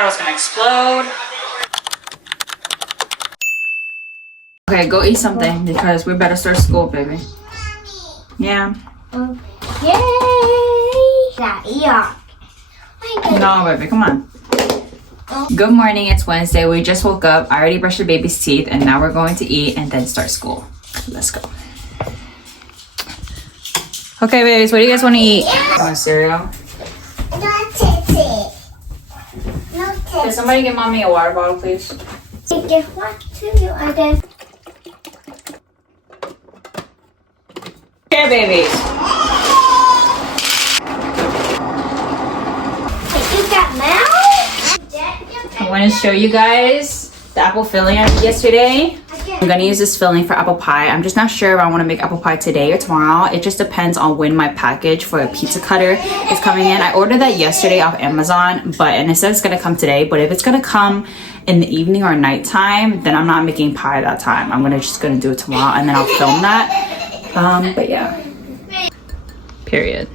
thought it was gonna explode. Okay, go eat something because we better start school, baby. Yeah. Yeah. No, baby, come on. Good morning, it's Wednesday. We just woke up. I already brushed the baby's teeth and now we're going to eat and then start school. Let's go. Okay, babies, what do you guys want to eat? Want cereal? Can somebody get mommy a water bottle, please? Give one to you again. Here, babies. You got milk? I want to show you guys the apple filling I did yesterday. I'm gonna use this filling for apple pie. I'm just not sure if I want to make apple pie today or tomorrow. It just depends on when my package for a pizza cutter is coming in. I ordered that yesterday off Amazon, and it says it's gonna come today. But if it's gonna come in the evening or nighttime, then I'm not making pie that time. I'm just gonna do it tomorrow and then I'll film that. But yeah. Period.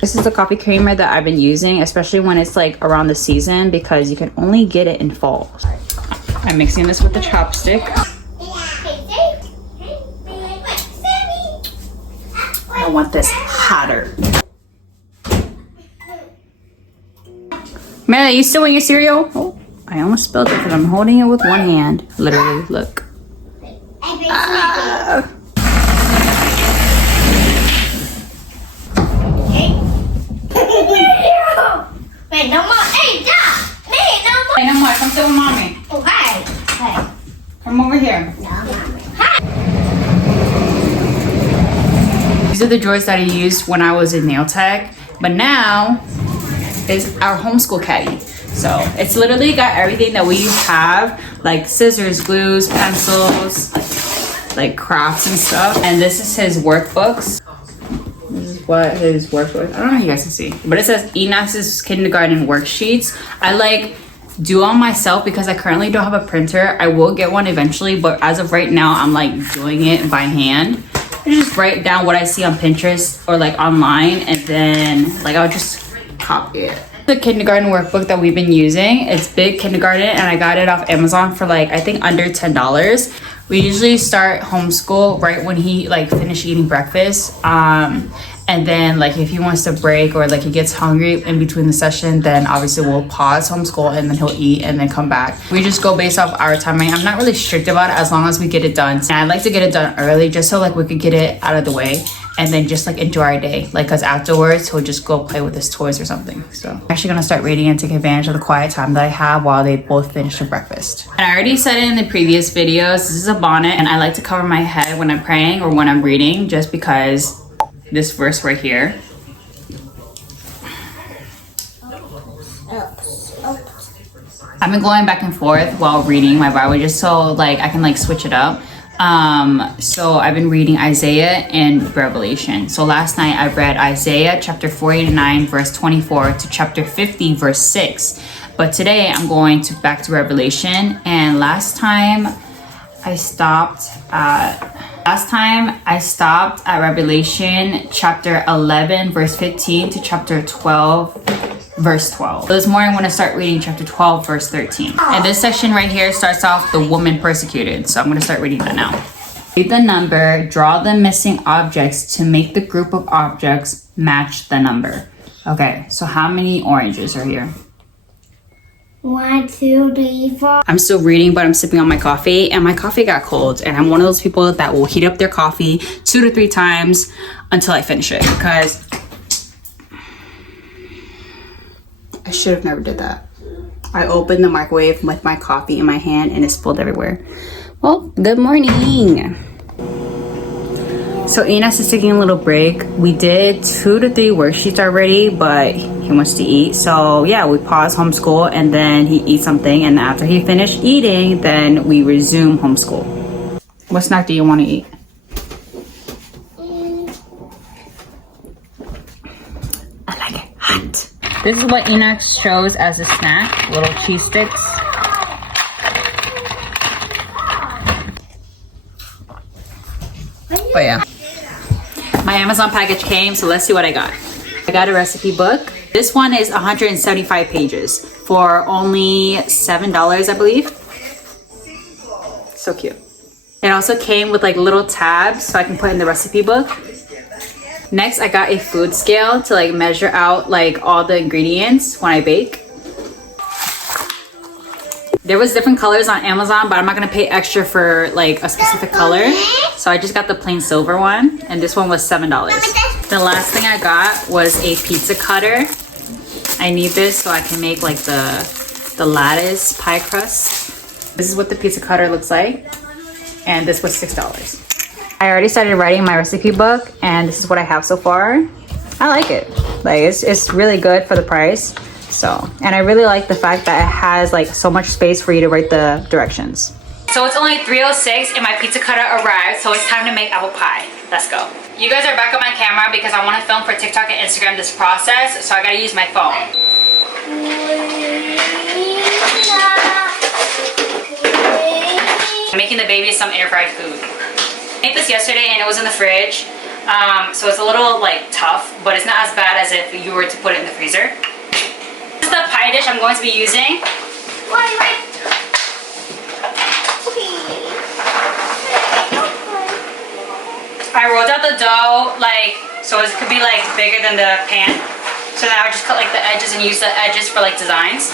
This is the coffee creamer that I've been using, especially when it's like around the season because you can only get it in fall. I'm mixing this with the chopstick. I want this hotter. Mela, you still want your cereal? Oh, I almost spilled it because I'm holding it with one hand. Literally, look. Ah. Wait, no more. Hey, stop! Hey, no more. Hey, no more. Come sit with mommy. Oh, hi. Hey. Come over here. No, mommy. These are the drawers that I used when I was in nail tech, but now is our homeschool caddy. So it's literally got everything that we have, like scissors, glues, pencils, like crafts and stuff. And this is his workbooks. This is what his workbook. I don't know if you guys can see, but it says Enos's kindergarten worksheets. I like do on myself because I currently don't have a printer. I will get one eventually, but as of right now, I'm like doing it by hand. I just write down what I see on Pinterest or like online, and then like I'll just copy it. The kindergarten workbook that we've been using, it's big kindergarten, and I got it off Amazon for like I think under $10. We usually start homeschool right when he like finished eating breakfast, and then like if he wants to break or like he gets hungry in between the session, then obviously we'll pause homeschool and then he'll eat and then come back. We just go based off our timing. I'm not really strict about it as long as we get it done. And I like to get it done early just so like we could get it out of the way and then just like enjoy our day, like because afterwards he'll just go play with his toys or something. So I'm actually gonna start reading and take advantage of the quiet time that I have while they both finish their breakfast. And I already said it in the previous videos, this is a bonnet, and I like to cover my head when I'm praying or when I'm reading, just because this verse right here. I've been going back and forth while reading my Bible just so like I can like switch it up. So I've been reading Isaiah and Revelation. So last night I read Isaiah chapter 49 verse 24 to chapter 50 verse 6. But today I'm going back to Revelation, and last time I stopped at Revelation chapter 11 verse 15 to chapter 12 verse 12. So this morning I'm going to start reading chapter 12 verse 13. And this section right here starts off the woman persecuted. So I'm going to start reading that now. Read the number, draw the missing objects to make the group of objects match the number. Okay, so how many oranges are here? 1, 2, 3, 4. I'm still reading, but I'm sipping on my coffee, and my coffee got cold, and I'm one of those people that will heat up their coffee 2 to 3 times until I finish it, because I should have never did that. I opened the microwave with my coffee in my hand and it spilled everywhere. Well, good morning. So Enos is taking a little break. We did 2 to 3 worksheets already, but he wants to eat. So yeah, we pause homeschool and then he eats something. And after he finished eating, then we resume homeschool. What snack do you want to eat? I like it hot. This is what Enoch chose as a snack, little cheese sticks. Oh yeah. My Amazon package came, so let's see what I got. I got a recipe book. This one is 175 pages for only $7, I believe. So cute. It also came with like little tabs so I can put in the recipe book. Next, I got a food scale to like measure out like all the ingredients when I bake. There was different colors on Amazon, but I'm not gonna pay extra for like a specific color. So I just got the plain silver one, and this one was $7. The last thing I got was a pizza cutter. I need this so I can make like the lattice pie crust. This is what the pizza cutter looks like. And this was $6. I already started writing my recipe book, and this is what I have so far. I like it. Like it's really good for the price. So, and I really like the fact that it has like so much space for you to write the directions. So it's only 3:06 and my pizza cutter arrived, so it's time to make apple pie. Let's go. You guys are back on my camera because I want to film for TikTok and Instagram this process, so I gotta use my phone. I'm making the baby some air fried food. I made this yesterday and it was in the fridge, so it's a little like tough, but it's not as bad as if you were to put it in the freezer. This is the pie dish I'm going to be using. I rolled out the dough like so it could be like bigger than the pan. So now I just cut like the edges and use the edges for like designs.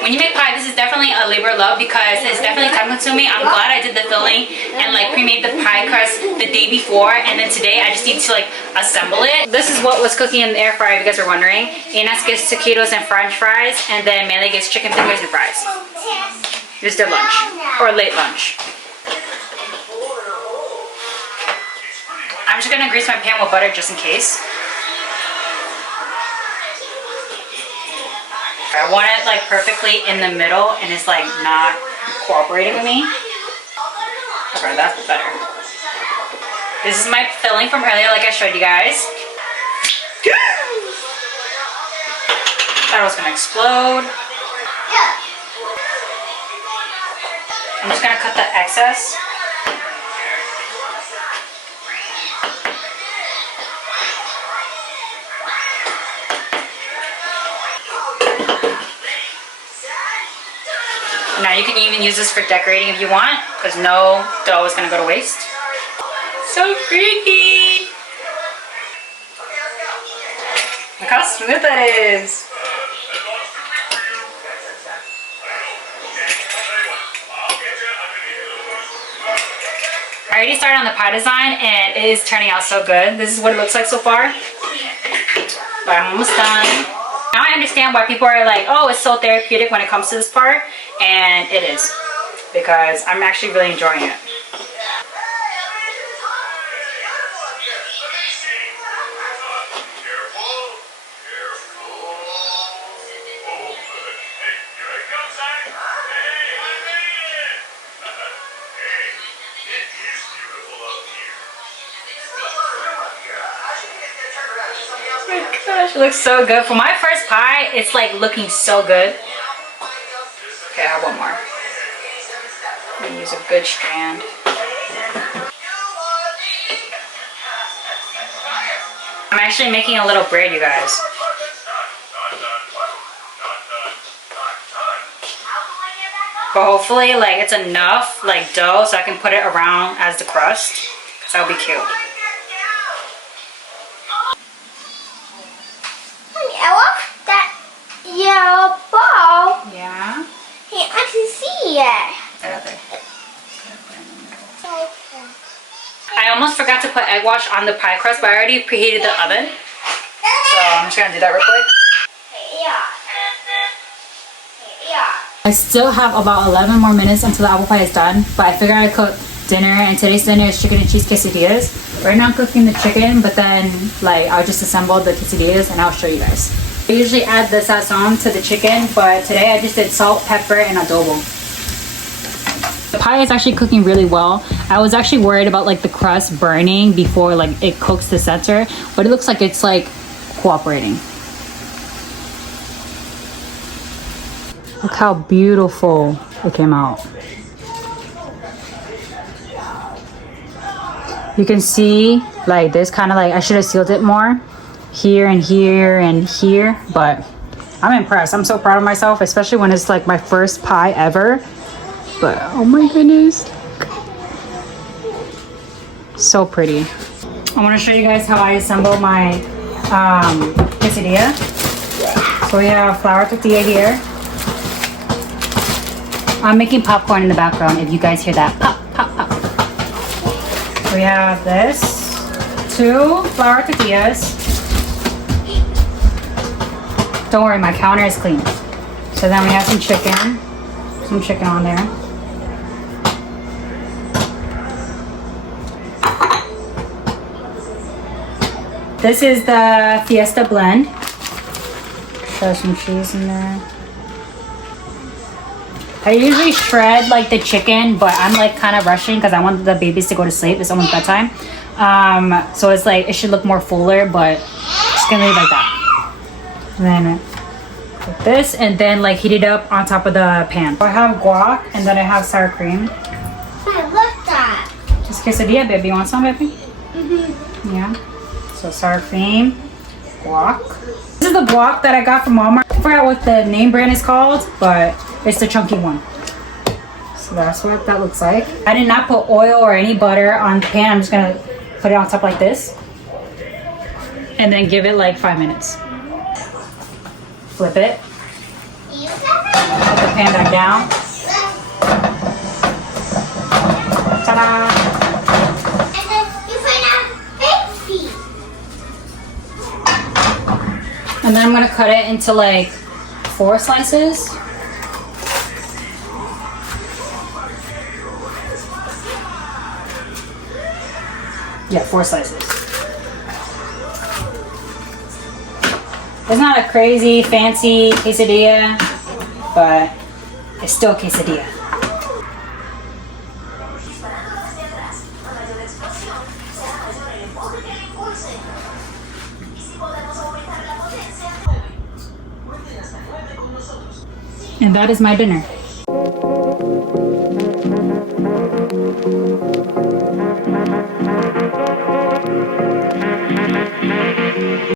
When you make pie, this is definitely a labor of love because it's definitely time consuming. I'm glad I did the filling and like pre-made the pie crust the day before, and then today I just need to like assemble it. This is what was cooking in the air fryer if you guys are wondering. Ines gets taquitos and french fries, and then Melee gets chicken fingers and fries. This is their lunch, or late lunch. I'm just gonna grease my pan with butter just in case. I want it like perfectly in the middle and it's like not cooperating with me. Okay, that's better. This is my filling from earlier like I showed you guys. Thought it was gonna explode. I'm just gonna cut the excess. Now you can even use this for decorating if you want, because no dough is gonna go to waste. So pretty! Look how smooth that is. I already started on the pie design and it is turning out so good. This is what it looks like so far. But I'm almost done. Now I understand why people are like, oh, it's so therapeutic when it comes to this part. And it is. Because I'm actually really enjoying it. Oh my gosh, it looks so good. For my first pie, it's like looking so good. Okay, I have one more. I'm gonna use a good strand. I'm actually making a little braid, you guys. But hopefully, like, it's enough, like, dough so I can put it around as the crust. Because that would be cute. I love that yellow ball. Yeah? I can see it. Right there. I almost forgot to put egg wash on the pie crust, but I already preheated the oven. So I'm just gonna do that real quick. I still have about 11 more minutes until the apple pie is done, but I figured I'd cook dinner, and today's dinner is chicken and cheese quesadillas. Right now I'm cooking the chicken, but then like I'll just assemble the quesadillas and I'll show you guys. I usually add the SAHM to the chicken, but today I just did salt, pepper, and adobo. The pie is actually cooking really well. I was actually worried about like the crust burning before like it cooks the center, but it looks like it's like cooperating. Look how beautiful it came out. You can see like this kind of like, I should have sealed it more here and here and here, but I'm impressed. I'm so proud of myself, especially when it's like my first pie ever. But oh my goodness, so pretty. I want to show you guys how I assemble my quesadilla. So we have flour tortilla here. I'm making popcorn in the background if you guys hear that pop, pop, pop. We have this, 2 flour tortillas. Don't worry, my counter is clean. So then we have some chicken on there. This is the Fiesta blend. Throw some cheese in there. I usually shred like the chicken, but I'm like kind of rushing because I want the babies to go to sleep. It's almost bedtime. So it's like, it should look more fuller, but it's gonna be like that. And then like this, and then like heat it up on top of the pan. I have guac, and then I have sour cream. I love that. It's quesadilla, baby. You want some, baby? Mm-hmm. Yeah. So sour cream, guac. This is the guac that I got from Walmart. I forgot what the name brand is called, but it's the chunky one. So that's what that looks like. I did not put oil or any butter on the pan. I'm just gonna put it on top like this. And then give it like 5 minutes. Flip it. Put the pan back down. Ta-da! And then you find out baby. And then I'm gonna cut it into like 4 slices. Yeah, 4 slices. It's not a crazy fancy quesadilla, but it's still quesadilla. And that is my dinner.